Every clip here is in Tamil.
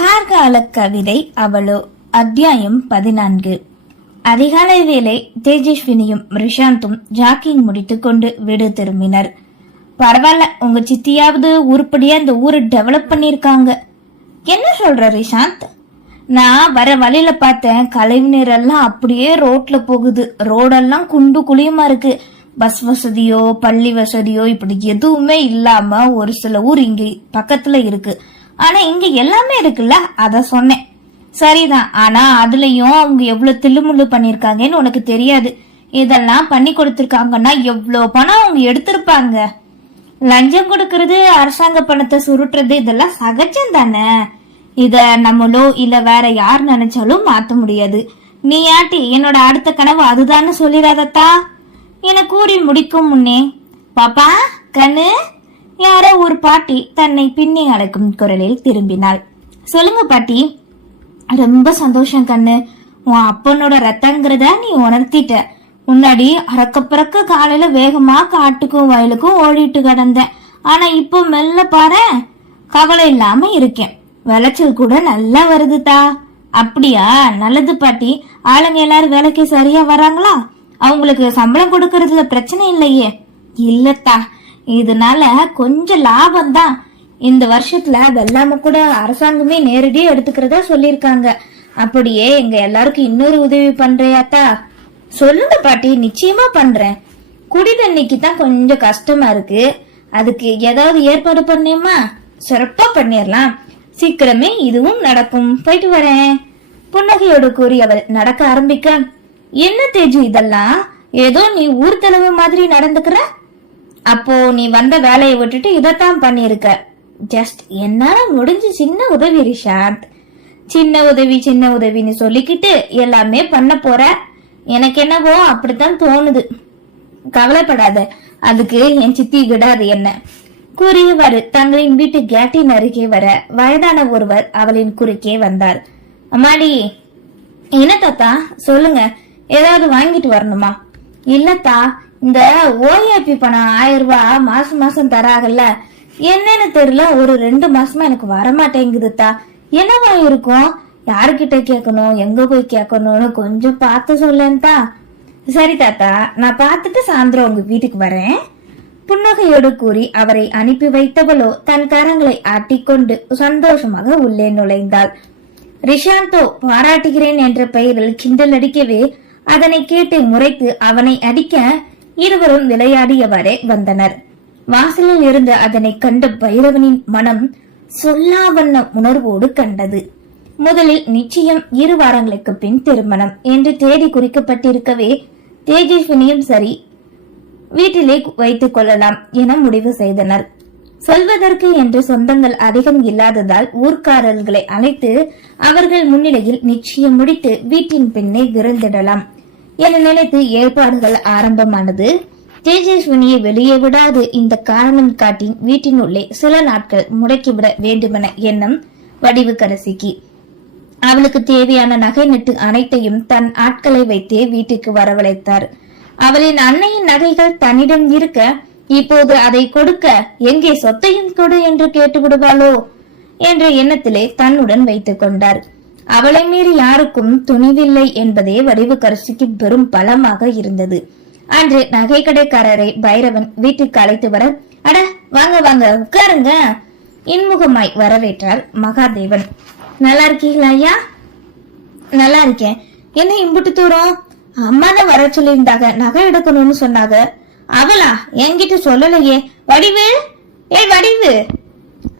கார்கால கவிதை அவளோ அத்தியாயம் 14. அதிகாலை வேளை தேஜஸ்வினியும் ரிஷாந்தும் ஜாக்கிங் முடித்துக் கொண்டு வீடு திரும்பினர். பரவாயில்ல, உங்க சித்தியாவது உருப்படியா இந்த ஊரை டெவலப் பண்ணிருக்காங்க. என்ன சொல்ற ரிஷாந்த்? நான் வர வழியில பார்த்தேன், கழிவு நீரெல்லாம் அப்படியே ரோட்ல போகுது. ரோடெல்லாம் குண்டு குழியுமா இருக்கு. பஸ் வசதியோ பள்ளி வசதியோ இப்படி எதுவுமே இல்லாம ஒரு சில ஊர் இங்க பக்கத்துல இருக்கு. ஆனா இங்க எல்லாமே இருக்குல்ல, அத சொன்னேன். சரிதான், ஆனா அதுலயும் அவங்க எவ்வளவு தில்லுமுள்ளு பண்ணிருக்காங்கன்னு உனக்கு தெரியாது. இதெல்லாம் பண்ணி கொடுத்திருக்காங்கன்னா எவ்வளவு பணம் அவங்க எடுத்திருப்பாங்க. லஞ்சம் கொடுக்கறது, அரசாங்க பணத்தை சுருட்டுறது இதெல்லாம் சகஜம் தானே. இத நம்மளோ இல்ல வேற யார் நினைச்சாலும் மாத்த முடியாது. நீ ஆட்டி என்னோட அடுத்த கனவு அதுதான்னு சொல்லிடாதத்தா என கூறி முடிக்கும் முன்னே, பாப்பா கண்ணு, யாரோ ஒரு பாட்டி தன்னை பின்னே அழைக்கும் குரலில் திரும்பினாள். சொல்லுங்க பாட்டி. ரொம்ப சந்தோஷம் கண்ணு, உன் அப்பனோட ரத்தங்கிறத நீ உணர்த்திட்ட. முன்னாடி அறக்கப்பறக்க காலையில வேகமா காட்டுக்கும் வயலுக்கும் ஓடிட்டு கிடந்தேன். ஆனா இப்போ மெல்ல பாரு, கவலை இல்லாம இருக்கேன். விளைச்சல் கூட நல்லா வருதுதா. அப்படியா? நல்லது பாட்டி. ஆளுங்க எல்லாரும் வேலைக்கு சரியா வராங்களா? அவங்களுக்கு சம்பளம் கொடுக்கறதுல பிரச்சனை இல்லையே? இல்லத்தா, இதனால கொஞ்சம் லாபம் தான். இந்த வருஷத்துல வெள்ளாம கூட அரசாங்கமே நேரடியா எடுத்துக்கிறதா சொல்லிருக்காங்க. அப்படியே எங்க எல்லாருக்கும் இன்னொரு உதவி பண்றியாத்தா? சொல்லுங்க பாட்டி, நிச்சயமா பண்றேன். குடி தண்ணிக்கு தான் கொஞ்சம் கஷ்டமா இருக்கு. அதுக்கு ஏதாவது ஏற்பாடு பண்ணியமா? சிறப்பா பண்ணிடலாம். சீக்கிரமே இதுவும் நடக்கும். போயிட்டு வரேன் புன்னகையோடு கூறி அவள் நடக்க ஆரம்பிக்க, என்ன தேஜு இதெல்லாம்? ஏதோ நீ ஊர் தலைவர் மாதிரி நடந்துக்கிற. அப்போ நீ வந்த வேலையை விட்டுட்டு இதத்தான் பண்ணிருக்க. ஜஸ்ட் என்னால முடிஞ்ச சின்ன உதவி ரிஷாந்த். சின்ன உதவின்னு சொல்லிக்கிட்டு எல்லாமே பண்ண போற. எனக்கு என்னவோ அப்படித்தான் தோணுது. கவலைப்படாத, அதுக்கு என் சித்தி கிடாது என்ன கூறியவாறு தங்களின் வீட்டு கேட்டின் அருகே வர வயதான ஒருவர் அவளின் குறுக்கே வந்தார். அம்மாடி. என்ன தாத்தா? சொல்லுங்க, ஏதாவது வாங்கிட்டு வரணுமா? இல்லத்தா, இந்த ஓஏபி பணம் 1000 ரூபாய் மாசம் மாசம் தராகல்ல, என்னன்னு தெரியல, ஒரு 2 மாசமா எனக்கு வரமாட்டேங்குதுதா. என்னவா இருக்கும்? யாருக்கிட்ட கேட்கணும், எங்க போய் கேட்கணும்னு கொஞ்சம் பார்த்து சொல்லேன்தா. சரி தாத்தா, நான் பார்த்துட்டு சாயந்தரம் உங்க வீட்டுக்கு வரேன் புன்னகையோடு கூறி அவரை அனுப்பி வைத்தவளோ தன் கரங்களை ஆட்டிக்கொண்டு சந்தோஷமாக உள்ளே நுழைந்தாள். ரிஷாந்தோ பாராட்டுகிறேன் என்ற பெயரில் கிண்டல் அடிக்கவே அதனை கேட்டு முறைத்து அவனை அடிக்க இருவரும் விளையாடியவரே வந்தனர். வாசலில் இருந்து அதனை கண்ட பைரவனின் மனம் சொல்லாவண்ண உணர்வோடு கண்டது. முதலில் நிச்சயம் 2 வாரங்களுக்கு பின் திருமணம் என்று தேதி குறிக்கப்பட்டிருக்கவே தேஜஸ்வினியும் சரி, வீட்டிலே வைத்துக் கொள்ளலாம் என முடிவு செய்தனர். சொல்வதற்கு என்று சொந்தங்கள் அதிகம் இல்லாததால் ஊர்க்காரர்களை அழைத்து அவர்கள் முன்னிலையில் நிச்சயம் முடித்து வீட்டின் பின்னே விருந்திடலாம் என நினைத்து ஏற்பாடுகள் ஆரம்பமானது. தேஜஸ்வினியை வெளியே விடாது இந்த காரணம் காட்டி வீட்டினுள்ளே சில நாட்கள் முடக்கிவிட வேண்டுமென எண்ணம் வடிவுக்கரசிக்கு. அவளுக்கு தேவையான நகை நட்டு அனைத்தையும் தன் ஆட்களை வைத்தே வீட்டுக்கு வரவழைத்தார். அவளின் அன்னையின் நகைகள் தன்னிடம் இருக்க இப்போது அதை கொடுக்க எங்கே சொத்தையும் கொடு என்று கேட்டு விடுவாளோ என்ற எண்ணத்திலே தன்னுடன் வைத்துக் கொண்டார். அவளை மீறி யாருக்கும் துணிவில்லை என்பதே வடிவுக்கரசிக்கு பெரும் பலமாக இருந்தது. அன்று நகை கடைக்காரரை பைரவன் வீட்டுக்கு அழைத்து வர, அட வாங்க வாங்க உட்காருங்க இன்முகமாய் வரவேற்றார் மகாதேவன். நல்லா இருக்கீங்களா ஐயா? நல்லா இருக்கேன். என்ன இம்புட்டு தூரம்? அம்மா தான் வர சொல்லியிருந்தாங்க, நகை எடுக்கணும்னு சொன்னாங்க. அவளா? என்கிட்ட சொல்லலையே. வடிவு, ஏ வடிவு!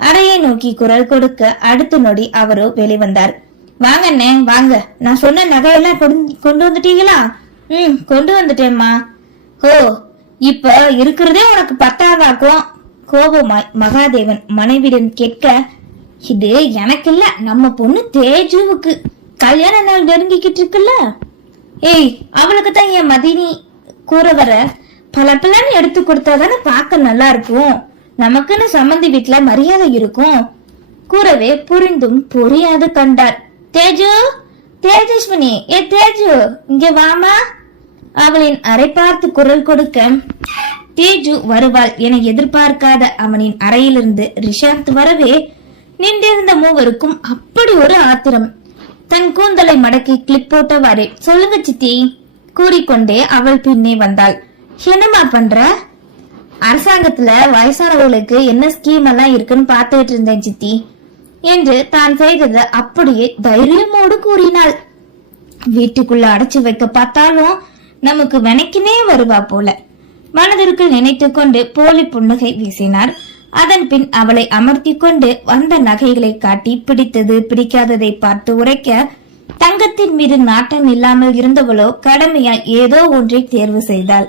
அறையை நோக்கி குரல் கொடுக்க அடுத்த நொடி அவரோ வெளிவந்தார். வாங்கண்ணே வாங்க, நான் சொன்ன நகையெல்லாம் கொண்டு வந்துட்டீங்களா? கொண்டு வந்துட்டேம்மா. ஓ, இப்ப இருக்கிறதே உனக்கு பத்தாதாக்கும். கோபமாய் மகாதேவன் மனைவிடம் கேட்க, இது எனக்கு இல்ல, நம்ம பொண்ணு தேஜுவுக்கு கல்யாண நாள் நெருங்கிக்கிட்டு இருக்குல்ல. ஏய், அவளுக்கு தான் என் மதினி கூற வர பல பிள்ளைன்னு எடுத்து கொடுத்தாதானே பார்க்க நல்லா இருக்கும். நமக்குன்னு சம்பந்தி வீட்டுல மரியாதை இருக்கும் கூறவே புரிந்தும் புரியாது கண்டார். தேஜு, தேஜஸ்வினி, ஏ தேஜு இங்க வாமா. அவளின் அறை பார்த்து குரல் கொடுக்க தேஜு வருவாள் என எதிர்பார்க்காத அவனின் அறையிலிருந்து ரிஷாந்த் வரவே நின்றிருந்த மூவருக்கும் அப்படி ஒரு ஆத்திரம். தன் கூந்தலை மடக்கி கிளிப் போட்டவாறே, சொல்லுங்க சித்தி கூறிக்கொண்டே அவள் பின்னே வந்தாள். என்னமா பண்ற? அரசாங்கத்துல வயசானவர்களுக்கு என்ன ஸ்கீம் எல்லாம் இருக்குன்னு பார்த்துட்டு இருந்தேன் சித்தி என்று தான் செய்தது அப்படியே தைரியமோடு கூறினாள். வீட்டுக்குள்ள அடைச்சு வைக்க பார்த்தாலும் நமக்கு வெனைக்கினே வருவா போல மனதிற்குள் நினைத்து கொண்டு போலி புன்னகை வீசினார். அதன் பின் அவளை அமர்த்தி கொண்டு வந்த நகைகளை காட்டி பிடித்தது பிடிக்காததை பார்த்து உரைக்க, தங்கத்தின் மீது நாட்டம் இல்லாமல் இருந்தவளோ கடமையாய் ஏதோ ஒன்றை தேர்வு செய்தாள்.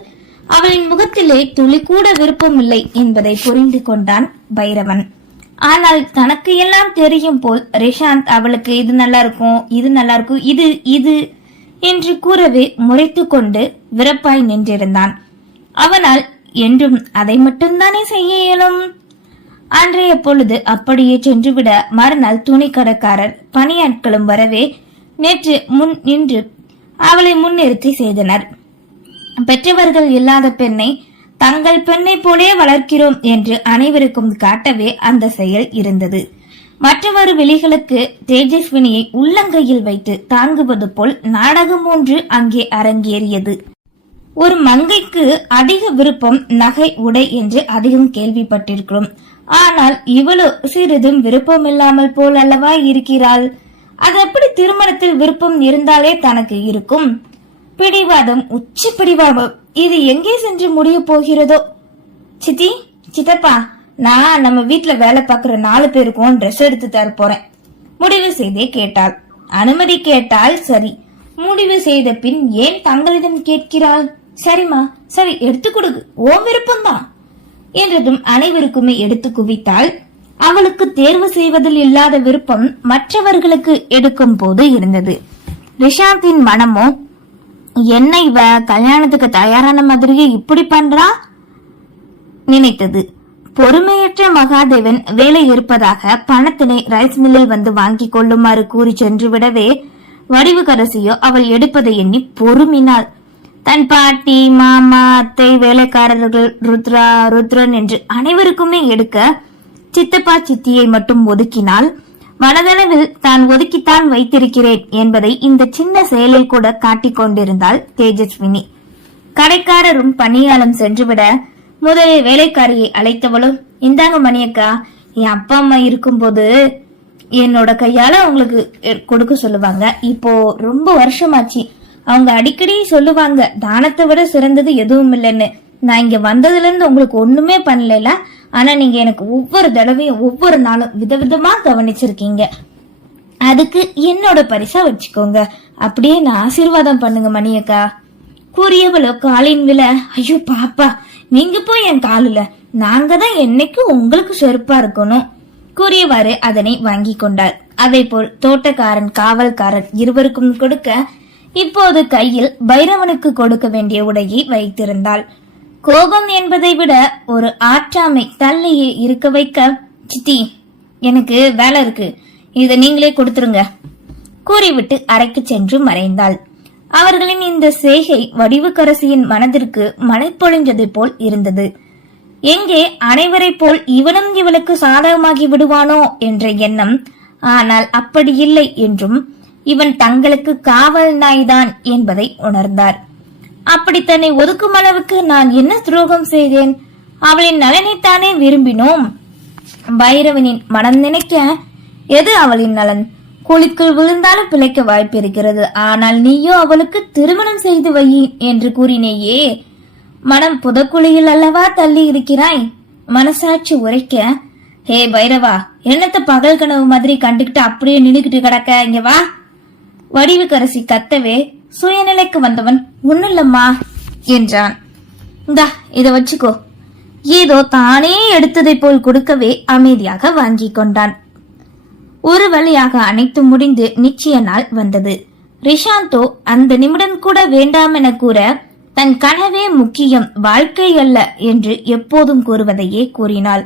அவளின் முகத்திலே துளி கூட விருப்பம் இல்லை என்பதை புரிந்து கொண்டான் பைரவன். ஆனால் தனக்கு எல்லாம் தெரியும் போல் ரிஷாந்த் அவளுக்கு இது நல்லா இருக்கும், இது நல்லா இருக்கும், இது இது என்று கூறவே முறைத்து கொண்டு விரப்பாய் நின்றிருந்தான். அவனால் என்றும் அதை மட்டும்தானே செய்ய இயலும். அன்றைய பொழுது அப்படியே சென்றுவிட மறுநாள் துணிக்கடைக்காரர் பணியாட்களும் வரவே நேற்று முன் நின்று அவளை முன்னிறுத்தி செய்தனர். பெற்றவர்கள் இல்லாத பெண்ணை தங்கள் பெண்ணை போலே வளர்க்கிறோம் என்று அனைவருக்கும் காட்டவே அந்த செயல் இருந்தது. மற்றொரு விழிகளுக்கு தேஜஸ்வினியை உள்ளங்கையில் வைத்து தாங்குவது போல் நாடகம் ஒன்று அங்கே அரங்கேறியது. ஒரு மங்கைக்கு அதிக விருப்பம் நகை உடை என்று அதிகம் கேள்விப்பட்டிருக்கிறோம். ஆனால் இவளோ சிறிதும் விருப்பம் இல்லாமல் போல் அல்லவா இருக்கிறாள். அது எப்படி திருமணத்தில் விருப்பம் இருந்தாலே தனக்கு இருக்கும்? பிடிவாதம், உச்சி பிடிவாதம். இது எங்கே சென்று முடிய போகிறதோ? சித்தி, சித்தப்பா, நான் நம்ம வீட்டுல வேலை பார்க்கிற 4 பேருக்கும் ட்ரெஸ் எடுத்து தர போறேன் முடிவு செய்தே கேட்டாள். அனுமதி கேட்டால் சரி, முடிவு செய்த பின் ஏன் தங்களிடம் கேட்கிறாள்? சரிம்மா, சரி எடுத்து கொடுக்கு, ஓ விருப்பம்தான் என்றதும் அனைவருக்குமே எடுத்து குவித்தாள். அவளுக்கு தேர்வு செய்வதில் இல்லாத விருப்பம் மற்றவர்களுக்கு எடுக்கும் போது இருந்தது. ரிஷாந்தின் மனமோ, என்ன இவ கல்யாணத்துக்கு தயாரான மாதிரியே இப்படி பண்றா நினைத்தது. பொறுமையற்ற மகாதேவன் வேலை இருப்பதாக பணத்தினை ரைஸ் மில்லில் வந்து வாங்கி கொள்ளுமாறு கூறி சென்று விடவே வடிவுக்கரசியோ அவள் எடுப்பதை எண்ணி பொறுமினாள். தன் பாட்டி, மாமா, அத்தை, வேலைக்காரர்கள், ருத்ரன் என்று அனைவருக்குமே எடுக்க சித்தப்பா சித்தியை மட்டும் ஒதுக்கினால் மனதளவில் தான் ஒதுக்கித்தான் வைத்திருக்கிறேன் என்பதை இந்த சின்ன செயலில் கூட காட்டிக் கொண்டிருந்தாள் தேஜஸ்வினி. கடைக்காரரும் பணியாளம் சென்றுவிட முதலில் வேலைக்காரியை அழைத்தவளும், இந்தாங்க மணியக்கா, என் அப்பா அம்மா இருக்கும்போது என்னோட கையால உங்களுக்கு கொடுக்க சொல்லுவாங்க. இப்போ ரொம்ப வருஷமாச்சு. அவங்க அடிக்கடி சொல்லுவாங்க, தானத்தை விட சிறந்தது எதுவும் இல்லைன்னு. நான் இங்க வந்ததுல இருந்து உங்களுக்கு ஒண்ணுமே பண்ணல. ஆனா நீங்க எனக்கு ஒவ்வொரு தடவையும் ஒவ்வொரு நாளும் விதவிதமா கவனிச்சிருக்கீங்க. அதுக்கு என்னோட பரிசா வச்சுக்கோங்க. அப்படியே நான் ஆசீர்வாதம் பண்ணுங்க மணியக்கா கூறியவளோ காலின் விழ, ஐயோ பாப்பா, நீங்க போய் என் காலுல, நாங்க தான் என்னைக்கு உங்களுக்கு செருப்பா இருக்கணும் கூறியவாறு அதனை வாங்கி கொண்டார். அதே போல் தோட்டக்காரன், காவல்காரன் இருவருக்கும் கொடுக்க இப்போது கையில் பைரவனுக்கு கொடுக்க வேண்டிய உடையை வைத்திருந்தாள். கோபம் என்பதை விட ஒரு ஆற்றாமை தள்ளியே இருக்க வைக்க, சித்தி எனக்கு வேலை இருக்கு, இத நீங்களே கொடுத்துருங்க கூறிவிட்டு அறைக்கு சென்று மறைந்தாள். அவர்களின் இந்த செய்கை வடிவுக்கரசியின் மனதிற்கு மழை பொழிஞ்சதை போல் இருந்தது. எங்கே அனைவரை போல் இவனும் இவளுக்கு சாதகமாகி விடுவானோ என்ற எண்ணம். ஆனால் அப்படி இல்லை என்றும் இவன் தங்களுக்கு காவல் நாய்தான் என்பதை உணர்ந்தார். அப்படி தன்னை ஒதுக்கும் அளவுக்கு நான் என்ன துரோகம் செய்தேன்? அவளின் நலனைத்தானே விரும்பினோம். பைரவனின் மனம் நினைக்க, எது அவளின் நலன்? குழிக்குள் விழுந்தாலும் பிழைக்க வாய்ப்பு இருக்கிறது. ஆனால் நீயோ அவளுக்கு திருமணம் செய்து வை என்று கூறினேயே. மனம் புதக்குழியில் அல்லவா தள்ளி இருக்கிறாய். மனசாட்சி உரைக்க, ஹே பைரவா, என்னத்த பகல் கனவு மாதிரி கண்டுகிட்டு அப்படியே நின்னுக்கிட்டு கிடக்க, இங்க வா. வடிவுக்கரசி கத்தவே சுயநிலைக்கு வந்தவன், ஒண்ணும் இல்லம்மா என்றான். இந்தா இத வச்சுக்கோ. ஏதோ தானே எடுத்ததை போல் கொடுக்கவே அமைதியாக வாங்கி கொண்டான். ஒரு வழியாக அனைத்து முடிந்து நிச்சய நாள் வந்தது. ரிஷாந்தோ அந்த நிமிடம் கூட வேண்டாம் என கூற, தன் கனவே முக்கியம், வாழ்க்கை அல்ல என்று எப்போதும் கூறுவதையே கூறினாள்.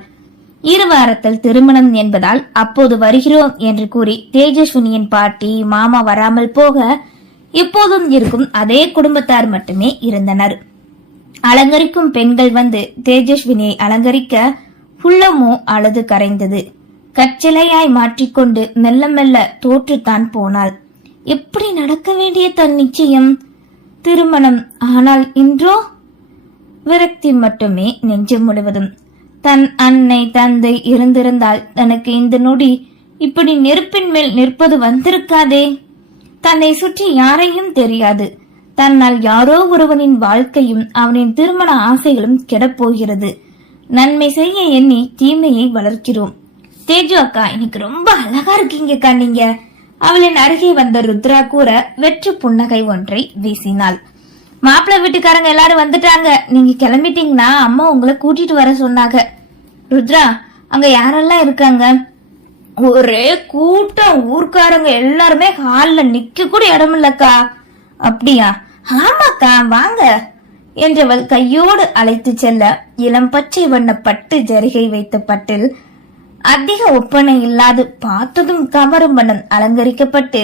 2 வாரத்தில் திருமணம் என்பதால் அப்போது வருகிறோம் என்று கூறி தேஜஸ்வினியின் பாட்டி, மாமா வராமல் போக எப்போதும் இருக்கும் அதே குடும்பத்தார் மட்டுமே இருந்தனர். அலங்கரிக்கும் பெண்கள் வந்து தேஜஸ்வினியை அலங்கரிக்க உள்ளமோ அழுது கரைந்தது. கற்சிலையாய் மாற்றிக்கொண்டு மெல்ல மெல்ல தோற்றுத்தான் போனாள். எப்படி நடக்க வேண்டிய தன் நிச்சயம் திருமணம், ஆனால் இன்றோ விரக்தி மட்டுமே நெஞ்சம் முழுவதும். தன் அன்னை தந்தை இருந்திருந்தால் தனக்கு இந்த நொடி இப்படி நெருப்பின் மேல் நிற்பது வந்திருக்காதே. தன்னை சுற்றி யாரையும் தெரியாது. தன்னால் யாரோ ஒருவனின் வாழ்க்கையும் அவனின் திருமண ஆசைகளும் கெடப்போகிறது. நன்மை செய்ய எண்ணி தீமையை வளர்க்கிறோம். தேஜு அக்கா, இன்னைக்கு ரொம்ப அழகா இருக்கீங்கக்கா நீங்க. அவளின் அருகே வந்த ருத்ரா கூற வெற்று புன்னகை ஒன்றை வீசினாள். மாப்பிள்ளை வீட்டுக்காரங்க எல்லாரும் வந்துட்டாங்க, நீங்க கிளம்பிட்டீங்கன்னா அம்மா உங்களை கூட்டிட்டு வர சொன்னாங்க. ருத்ரா, அங்க யாரெல்லாம் இருக்காங்க? ஒரே கூட்டம், ஊர்க்காரங்க எல்லாருமே ஹால்ல நிக்க கூட இடம் இல்லக்கா. அப்படியா? ஆமாக்கா, வாங்க என்றவள் கையோடு அழைத்து செல்ல இளம் பச்சை வண்ண பட்டு ஜரிகை வைத்த பட்டில் அதிக ஒப்பனை இல்லாது பார்த்ததும் கமரும் வண்ணம் அலங்கரிக்கப்பட்டு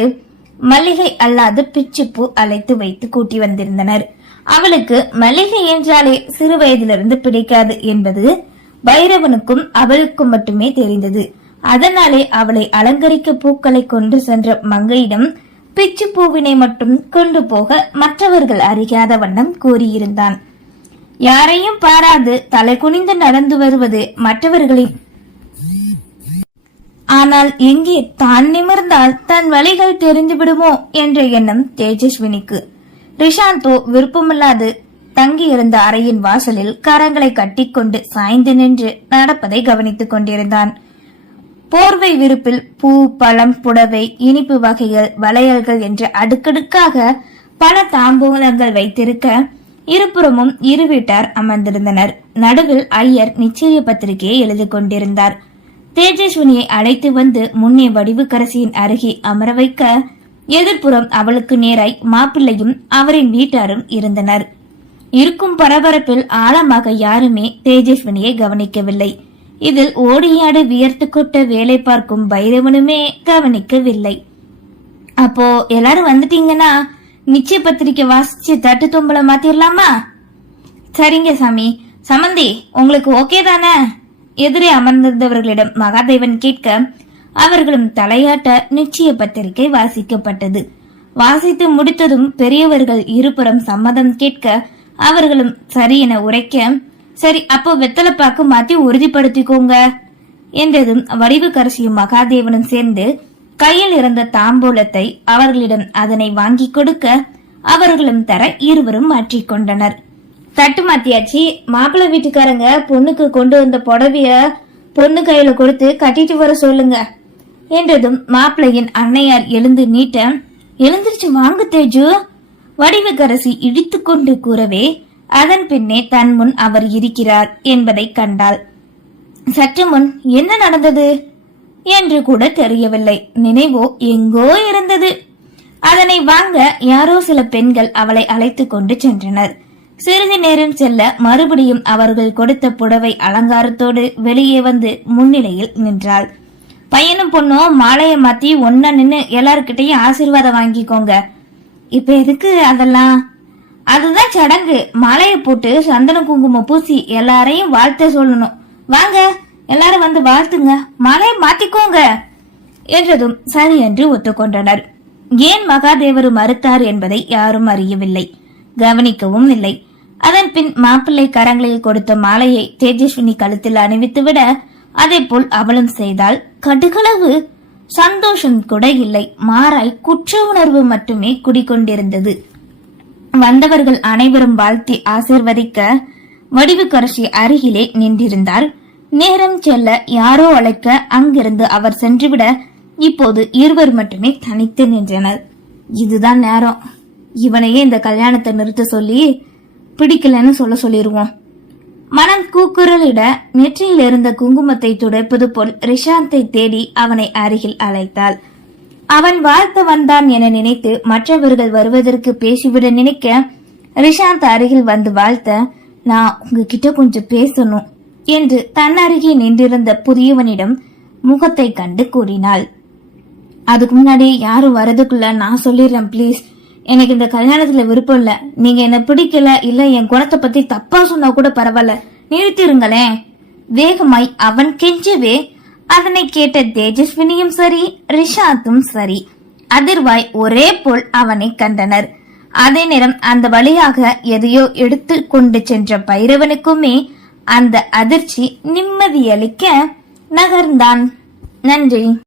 மல்லிகை அல்லாது பிச்சுப்பூ அழைத்து வைத்து கூட்டி வந்திருந்தனர். அவளுக்கு மல்லிகை என்றாலே சிறு வயதிலிருந்து பிடிக்காது என்பது பைரவனுக்கும் அவளுக்கும் மட்டுமே தெரிந்தது. அதனாலே அவளை அலங்கரிக்க பூக்களை கொண்டு சென்ற மங்கையிடம் பிச்சு பூவினை மட்டும் கொண்டு போக மற்றவர்கள் அறியாத வண்ணம் கூறியிருந்தான். யாரையும் பாராது தலை குனிந்து நடந்து வருவது மற்றவர்களின், ஆனால் எங்கே தான் நிமிர்ந்தால் தன் வழிகள் தெரிந்து விடுமோ என்ற எண்ணம் தேஜஸ்வினிக்கு. ரிஷாந்தோ விருப்பமில்லாது தங்கியிருந்த அறையின் வாசலில் கரங்களை கட்டிக்கொண்டு சாய்ந்து நின்று நடப்பதை கவனித்துக் கொண்டிருந்தான். போர்வை விரிப்பில் பூ, பழம், புடவை, இனிப்பு வகைகள், வளையல்கள் என்ற அடுக்கடுக்காக பல தாம்பூலங்கள் வைத்திருக்க இருபுறமும் இரு வீட்டார் அமர்ந்திருந்தனர். நடுவில் ஐயர் நிச்சய பத்திரிகையை எழுதி கொண்டிருந்தார். தேஜஸ்வினியை அழைத்து வந்து முன்னே வடிவுக்கரசியின் அருகே அமர வைக்க எதிர்ப்புறம் அவளுக்கு நேராய் மாப்பிள்ளையும் அவரின் வீட்டாரும் இருந்தனர். இருக்கும் பரபரப்பில் ஆழமாக யாருமே தேஜஸ்வினியை கவனிக்கவில்லை. இதில் ஓடியாடு வியர்த்து கொட்ட வேலை பார்க்கும் பைரவனுமே கவனிக்கவில்லை. அப்போ எல்லாரும் வந்துட்டீங்கன்னா நிச்சய பத்திரிக்கை வாசிச்சு தட்டு தொம்பளை மாத்திரலாமா? சரிங்க சாமி. சமந்தி, உங்களுக்கு ஓகே தானே? எதிரே அமர்ந்திருந்தவர்களிடம் மகாதேவன் கேட்க அவர்களும் தலையாட்ட நிச்சய பத்திரிகை வாசிக்கப்பட்டது. வாசித்து முடித்ததும் பெரியவர்கள் இருபுறம் சம்மதம் கேட்க அவர்களும் சரி என உரைக்க, சரி அப்போ வெத்தலைப்பாக்கு மாத்தி உறுதிப்படுத்திக்கோங்க என்றதும் வடிவுக்கரசியும் மகாதேவனும் சேர்ந்து கையில் இருந்த தாம்பூலத்தை அவர்களிடம் அதனை வாங்கி கொடுக்க அவர்களும் தர இருவரும் மாற்றிக்கொண்டனர். தட்டு மாத்தியாச்சு. மாப்பிள்ளை வீட்டுக்காரங்க பொண்ணுக்கு கொண்டு வந்த புடவைய பொண்ணு கையில கொடுத்து கட்டிட்டு வர சொல்லுங்க என்றதும் மாப்பிள்ளையின் அன்னையார் எழுந்து நீட்ட, எழுந்திருச்சு வாங்க தேஜு, வடிவுக்கரசி இடித்துக்கொண்டு கூறவே அதன் பின்னே தன் முன் அவர் இருக்கிறார் என்பதை கண்டாள். சற்று முன் என்ன நடந்தது என்று கூட தெரியவில்லை. நினைவோ எங்கோ இருந்தது. அதனை வாங்க யாரோ சில பெண்கள் அவளை அழைத்து கொண்டு சென்றனர். சிறிது நேரம் செல்ல மறுபடியும் அவர்கள் கொடுத்த புடவை அலங்காரத்தோடு வெளியே வந்து முன்னிலையில் நின்றாள். பையனும் பொண்ணும் மாலைய மாத்தி ஒன்னா நின்னு எல்லார்கிட்டையும் ஆசீர்வாதம் வாங்கிக்கோங்க. இப்ப எதுக்கு அதெல்லாம்? அதுதான் சடங்கு. மாலைய போட்டு சந்தன குங்குமம் பூசி எல்லாரையும் வாழ்த்த சொல்லணும். வாங்க எல்லாரும் வந்து வாழ்த்துங்க, மாலையை மாத்திக்கோங்க என்றதும் சரி என்று ஒத்துக்கொண்டனர். ஏன் மகாதேவர் மறுத்தார் என்பதை யாரும் அறியவில்லை, கவனிக்கவும் இல்லை. அதன் பின் மாப்பிள்ளை கரங்களில் கொடுத்த மாலையை தேஜஸ்வினி கழுத்தில் அணிவித்துவிட அதே போல் அவளும் செய்தால் கடுகளவு சந்தோஷம் கூட இல்லை, மாறாய் குற்ற உணர்வு மட்டுமே குடிக்கொண்டிருந்தது. வந்தவர்கள் அனைவரும் வாழ்த்தி ஆசிர்வதிக்க வடிவுக்கரசி அருகிலே நின்றிருந்தார். நேரம் செல்ல யாரோ அழைக்க அங்கிருந்து அவர் சென்றுவிட இப்போது இருவர் மட்டுமே தனித்து நின்றனர். இதுதான் நேரம். இவனையே இந்த கல்யாணத்தை நிறுத்த சொல்லி பிடிக்கலன்னு சொல்லிருவோம். மனம் கூக்குரலிட நெற்றியில் இருந்த குங்குமத்தை துடைப்பது போல் ரிஷாந்தை தேடி அவனை அருகில் அழைத்தாள். அவன் வாழ்த்த வந்தான் என நினைத்து மற்றவர்கள் வருவதற்கு பேசிவிட நினைக்க ரிஷாந்த் அருகில் வந்து வாழ்த்த, நான் உங்ககிட்ட கொஞ்சம் பேசணும் என்று தன் அருகே நின்றிருந்த புதியவனிடம் முகத்தை கண்டு கூறினாள். அதுக்கு முன்னாடி யாரும் வரதுக்குள்ள நான் சொல்லிடுறேன் பிளீஸ். எனக்கு இந்த கல்யாணத்துல விருப்பம் இல்ல. நீங்க என்ன பிடிக்கல, இல்ல என் குணத்தை பத்தி தப்பா சொன்னா கூட பரவாயில்ல, நிறுத்திருங்களேன். வேகமாய் அவன் கெஞ்சவே அதனை கேட்ட தேஜஸ்வினியும் சரி ரிஷாத்தும் சரி அதிர்வாய் ஒரே போல் அவனை கண்டனர். அதே நேரம் அந்த வழியாக எதையோ எடுத்து கொண்டு சென்ற பைரவனுக்குமே அந்த அதிர்ச்சி நிம்மதியளிக்க நகர்ந்தான். நன்றி.